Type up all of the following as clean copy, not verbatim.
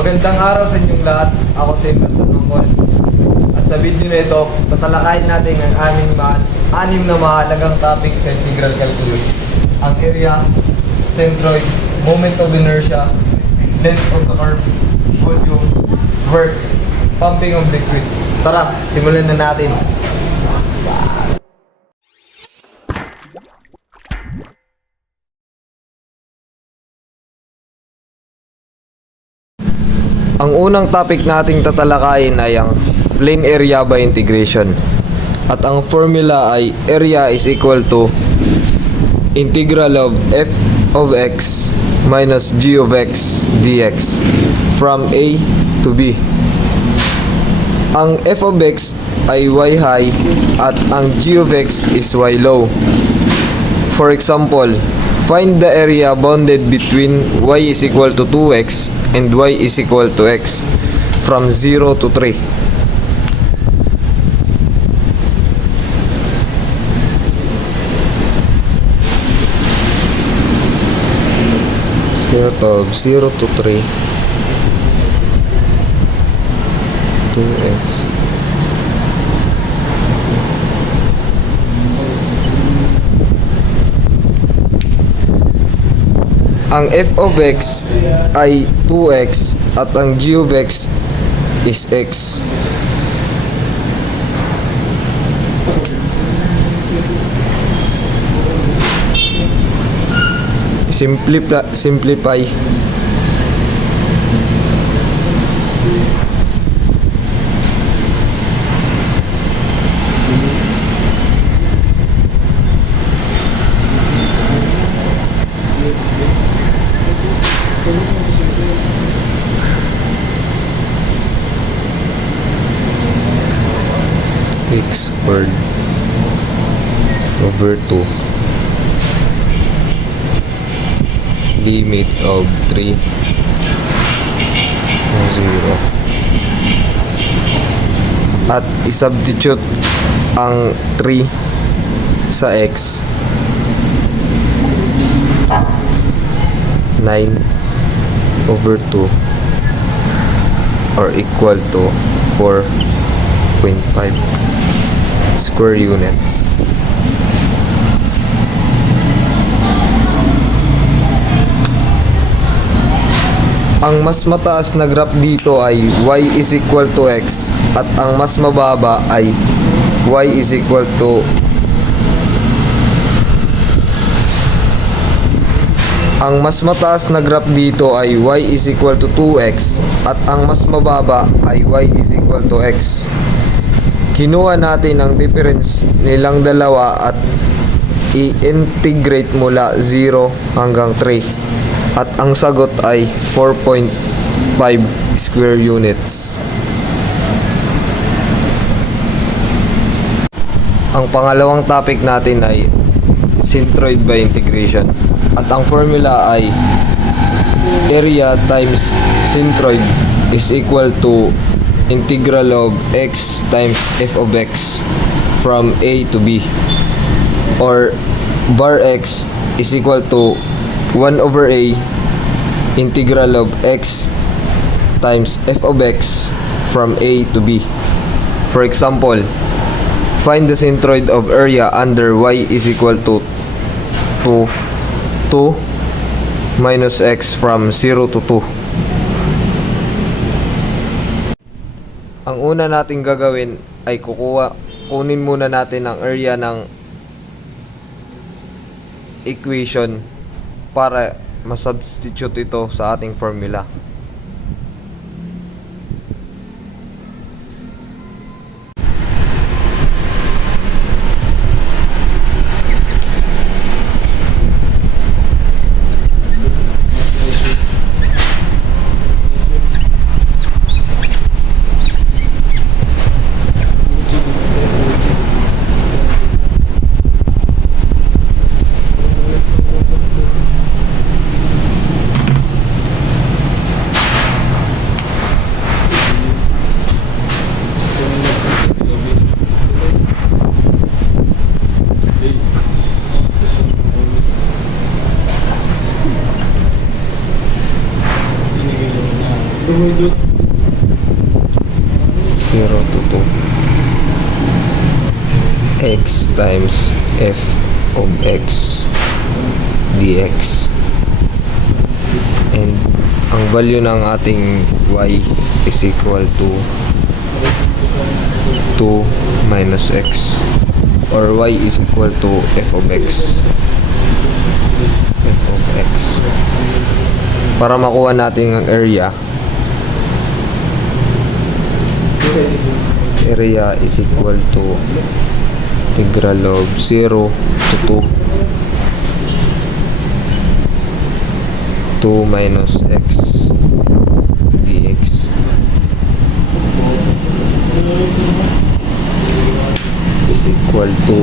Magandang araw sa inyong lahat. Ako si Emerson Mangkol. At sa video na ito, tatalakayin natin ang anim na mahalagang topic sa integral calculus. Ang area, centroid, moment of inertia, length of the curve, volume, work, pumping of liquid. Tara, simulan na natin. Ang unang topic nating tatalakayin ay ang plane area by integration. At ang formula ay area is equal to integral of f of x minus g of x dx from a to b. Ang f of x ay y high at ang g of x is y low. For example, find the area bounded between y is equal to 2x and y is equal to x from 0 to 3. Of 0 to 3, 2x. Ang f of x ay 2x at ang g of x is x. Simplify. X squared over 2 limit of 3 0 at isubstitute ang 3 sa x 9 over 2 or equal to 4.5 square units. Ang mas mataas na graph dito ay y is equal to x at ang mas mababa ay y is equal to ang mas mataas na graph dito ay y is equal to 2x at ang mas mababa ay y is equal to x. Kinuha natin ang difference nilang dalawa at i-integrate mula 0 hanggang 3 at ang sagot ay 4.5 square units. Ang pangalawang topic natin ay centroid by integration at ang formula ay area times centroid is equal to integral of x times f of x from a to b, or bar x is equal to 1 over a integral of x times f of x from a to b. For example, find the centroid of area under y is equal to 2 minus x from 0 to 2. Ang una nating gagawin ay kunin muna natin ang area ng equation para masubstitute ito sa ating formula. 0 to 2 x times f of x dx, and ang value ng ating y is equal to 2 minus x, or y is equal to f of x. F of x. Para makuha natin ang area is equal to integral of 0 to 2 minus x dx is equal to,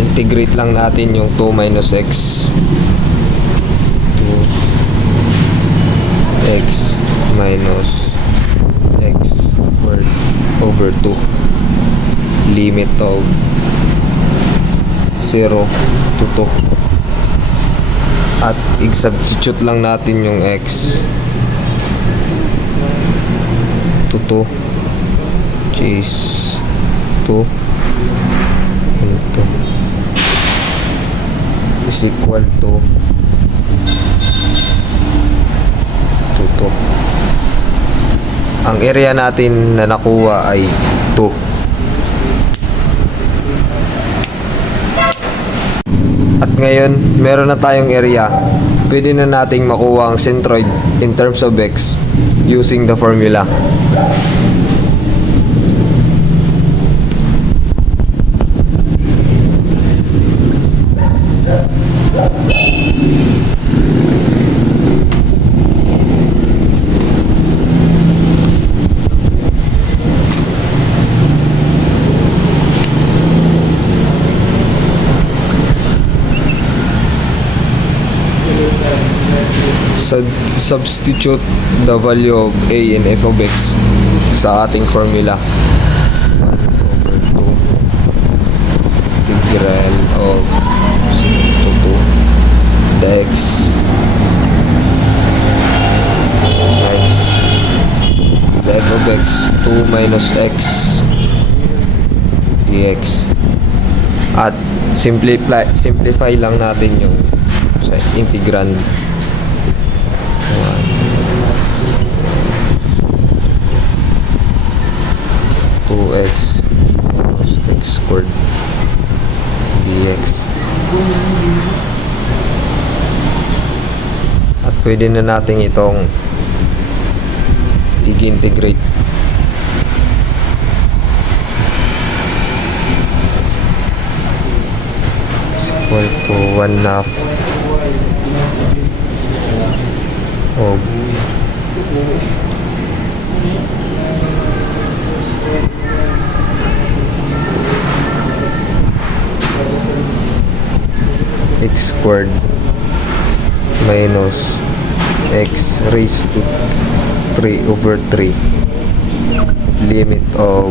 integrate lang natin yung 2 minus x, 2x minus x over 2, limit of 0 to 2, at i-substitute lang natin yung x to 2, which is 2 into is equal to 2. Ang area natin na nakuha ay 2. At ngayon, meron na tayong area. Pwede na nating makuha ang centroid in terms of x using the formula. Substitute the value of a and f of x sa ating formula. 1 over 2 integral of 0 to 2 dx times the f of x 2 minus x dx, at simplify lang natin yung sa integrand. 2x minus x squared dx, at pwede na natin itong i-integrate. Is equal to 1/2 of x squared minus x raised to 3 over 3, limit of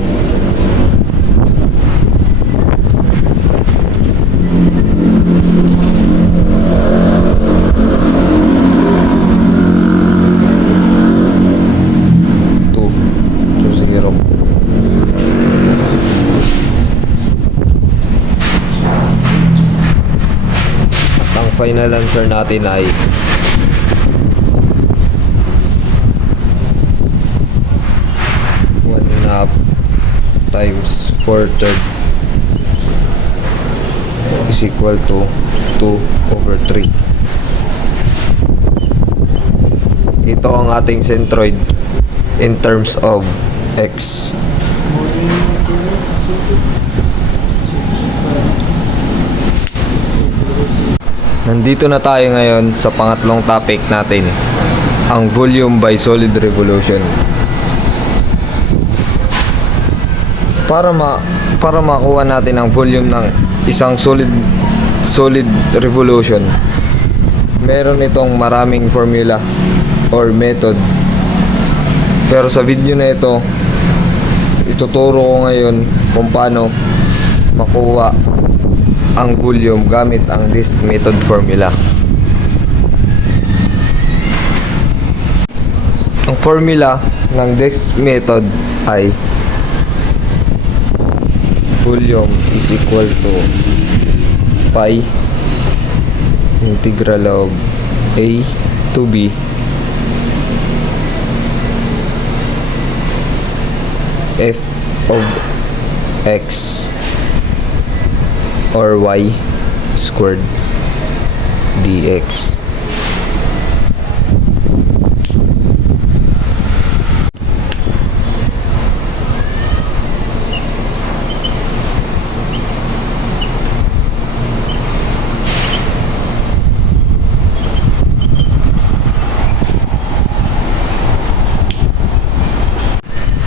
2 to 0. Final answer natin ay 1/2 times 4/3 is equal to 2 over 3. Ito ang ating centroid in terms of x. Nandito na tayo ngayon sa pangatlong topic natin, ang volume by solid revolution. Para makuha natin ang volume ng isang solid revolution, meron itong maraming formula or method. Pero sa video na ito, ituturo ko ngayon kung paano makuha ang volume gamit ang disk method formula. formula ng this method ay volume is equal to pi integral of A to B f of x or y squared dx.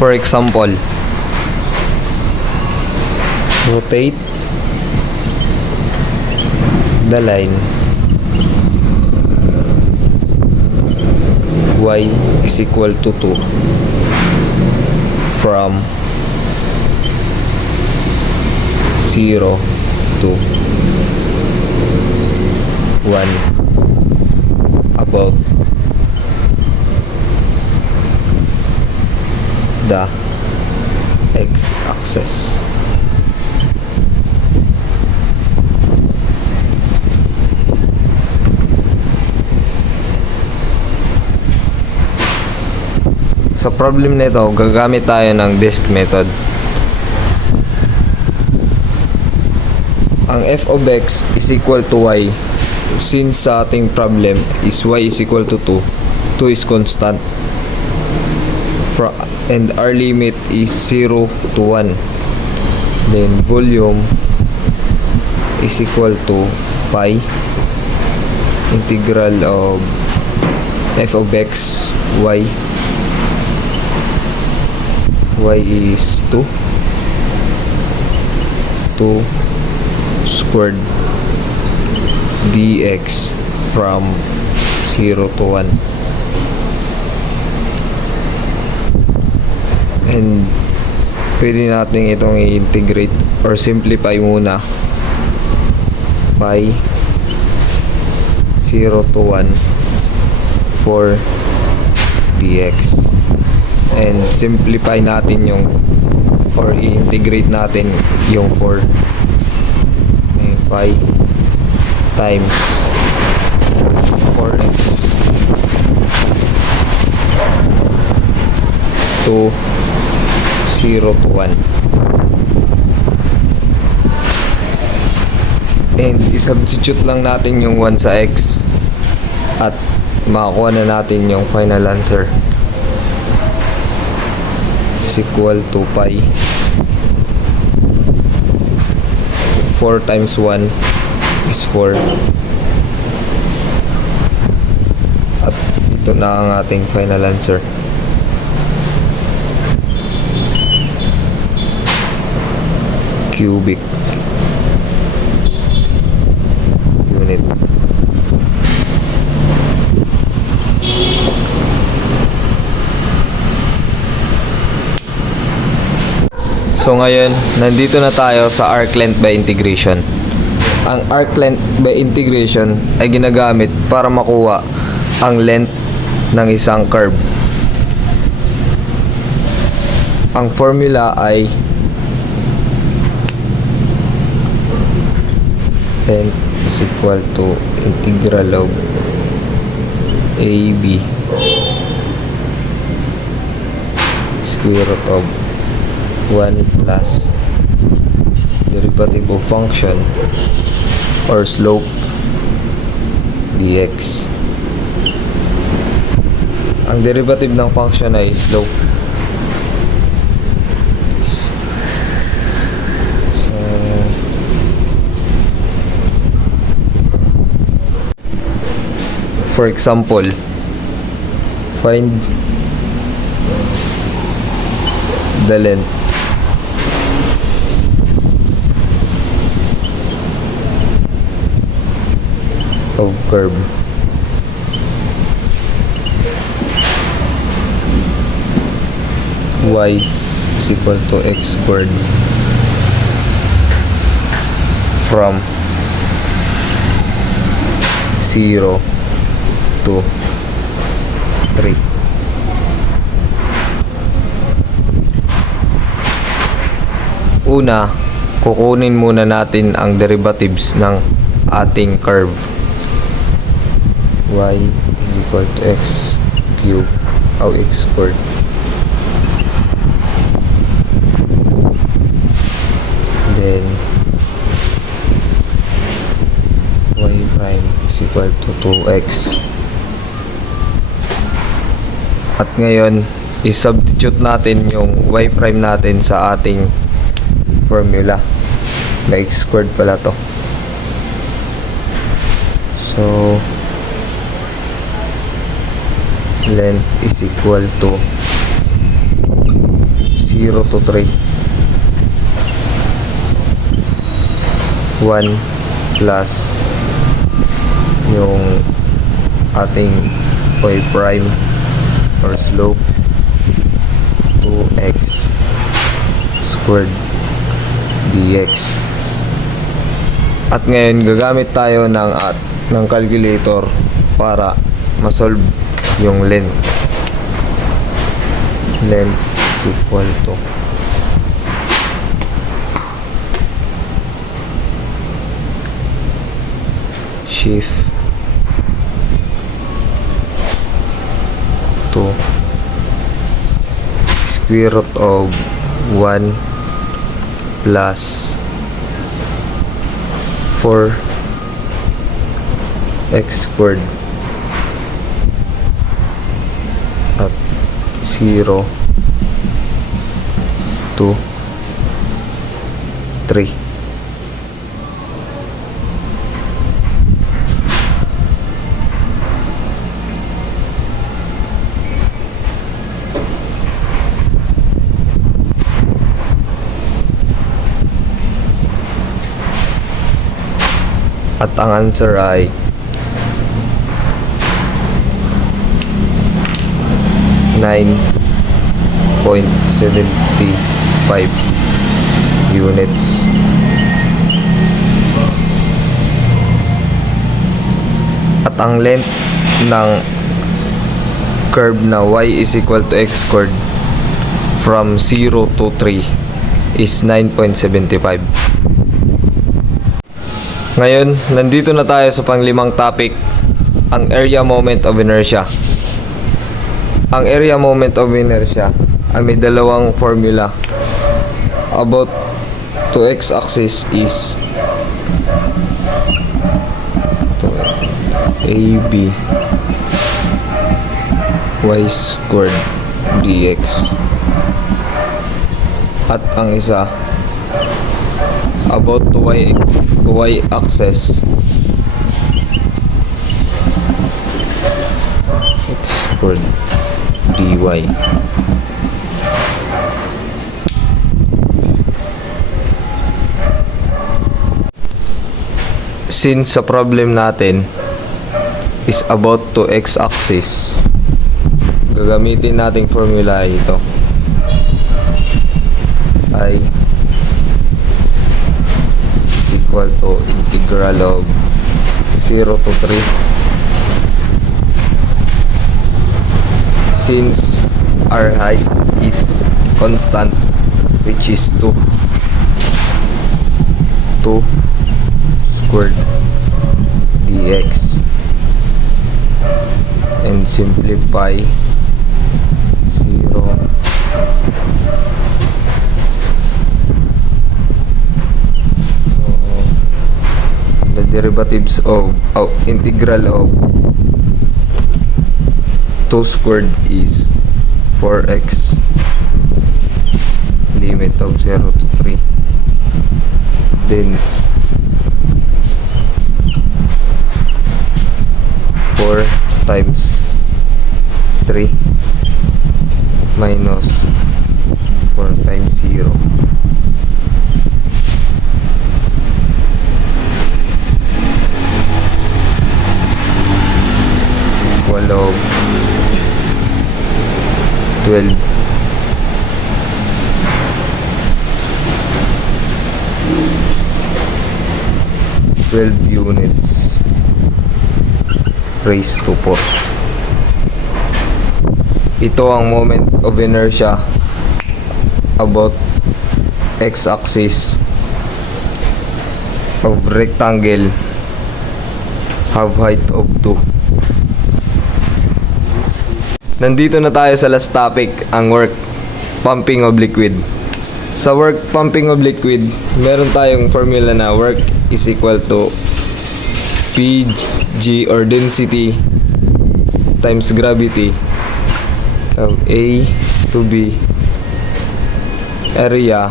For example, rotate the line y is equal to 2 from 0 to 1 about the x-axis. Sa problem nito, gagamit tayo ng disk method. Ang f of x is equal to y. Since sa ating problem is y is equal to 2, 2 is constant. And our limit is 0 to 1. Then volume is equal to pi integral of f of x y is 2 squared dx from 0 to 1. And pwede natin itong i-integrate or simplify muna by 0 to 1 for dx. And simplify natin yung or i-integrate natin yung 4 pi times 4x to 0 to 1. And i-substitute lang natin yung 1 sa x at makakuha na natin yung final answer is equal to pi 4 times 1 is 4 at ito na ang ating final answer. Cubic unit. So ngayon, nandito na tayo sa arc length by integration. Ang arc length by integration ay ginagamit para makuha ang length ng isang curve. Ang formula ay length is equal to integral of AB square root of 1 plus derivative of function or slope dx. Ang derivative ng function ay slope. For example, find the length of curve y is equal to x squared from 0 to 3. Una, kukunin muna natin ang derivatives ng ating curve. Y is equal to x cubed o x squared. Then y prime is equal to 2x. At ngayon, i-substitute natin yung y prime natin sa ating formula. May x squared pala to. So, length is equal to 0 to 3. 1 plus yung ating y prime or slope 2x squared dx. At ngayon gagamit tayo ng calculator para ma-solve yung length. Length is equal to shift to square root of 1 plus 4x squared at 0 to 3. At ang answer ay 9.75 units. At ang length ng curve na y is equal to x squared from 0 to 3 is 9.75. Ngayon, nandito na tayo sa panglimang topic, ang area moment of inertia. Ang area moment of inertia ay may dalawang formula. About to x-axis is AB y squared dx. At ang isa about to y axis x squared dy. Since sa problem natin is about to x axis, gagamitin nating formula ito ay equal to integral of 0 to 3. Since our height is constant, which is 2 squared dx, and simplify 0 the derivatives of integral of 2 squared is 4x, limit of 0 to 3, then 4 times 3 minus 4 times 0 equal of 12. Units raised to 4. Ito ang moment of inertia about x-axis of rectangle have height of 2. Nandito na tayo sa last topic, ang work pumping of liquid. Sa work pumping of liquid, meron tayong formula na work is equal to Pg or density times gravity of A to B area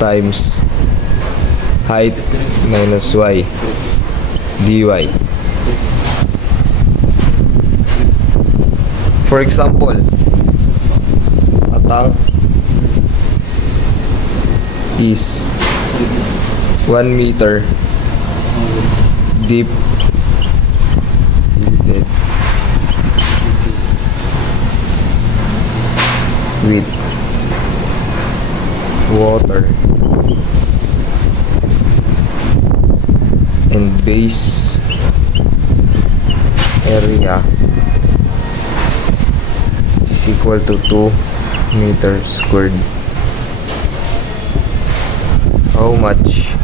times height minus y dy. For example, a tank is 1 meter deep filled with water and base area is equal to 2 meters squared. How much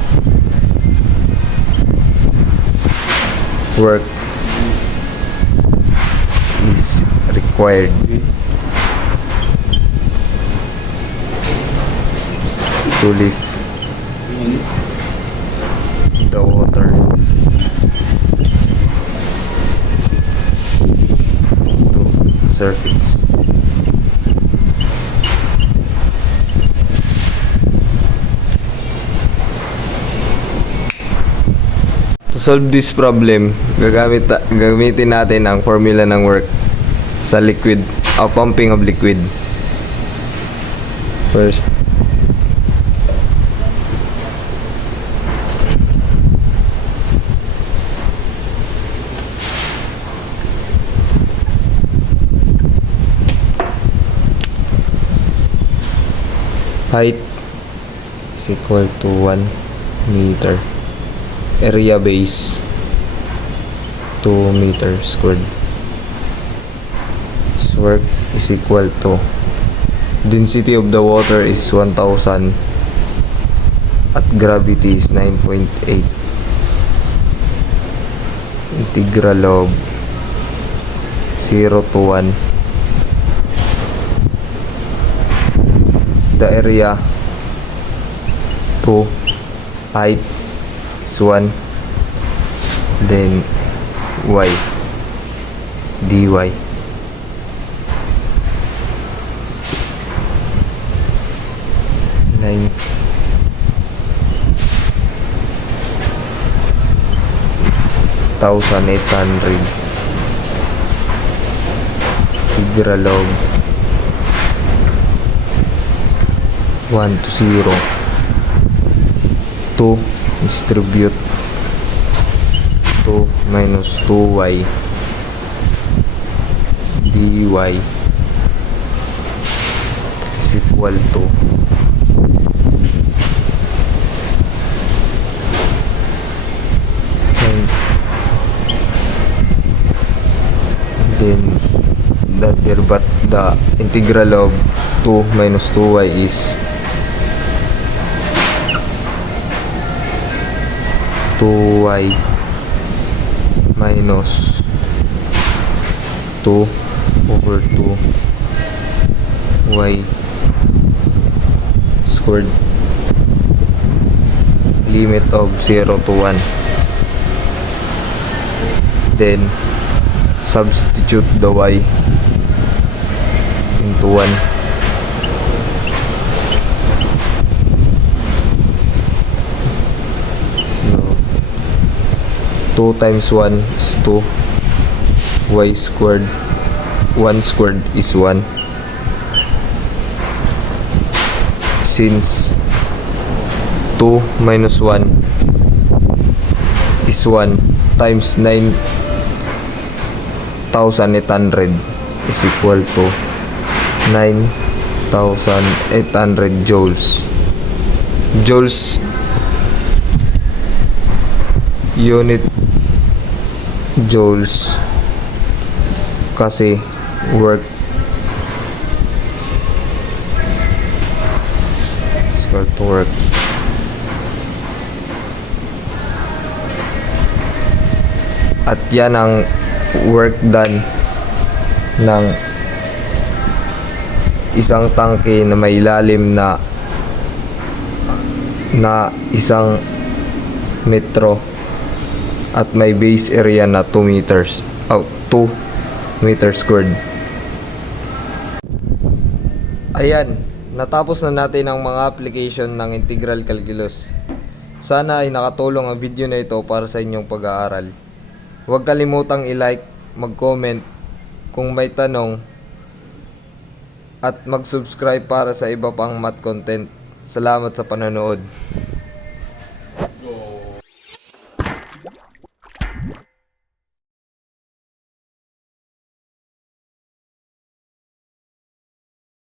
work is required to lift the water to surface? To solve this problem, gagamitin natin ang formula ng work sa liquid, pumping of liquid. First, height is equal to 1 meter. Area base 2 meters squared. So work is equal to density of the water is 1000 at gravity is 9.8. Integral of 0 to 1. The area 2, height is 1, then y dy. 9,800 integral of 1 to 0 to distribute 2 minus 2y dy is equal to then that there, but the integral of 2 minus 2y is 2y minus 2 over 2y squared, limit of 0 to 1. Then substitute the y into 1. No. 2 times 1 is 2. Y squared 1 squared is 1. Since 2 minus 1 is 1 times 9,800 is equal to 9,800 joules. Joules unit joules kasi work equal to work. At yan ang work done ng isang tangke na may lalim na isang metro at may base area na 2 meters 2 meters squared. Ayan, natapos na natin ang mga application ng integral calculus. Sana ay nakatulong ang video na ito para sa inyong pag-aaral. Huwag kalimutang i-like, mag-comment kung may tanong at mag-subscribe para sa iba pang math content. Salamat sa panonood.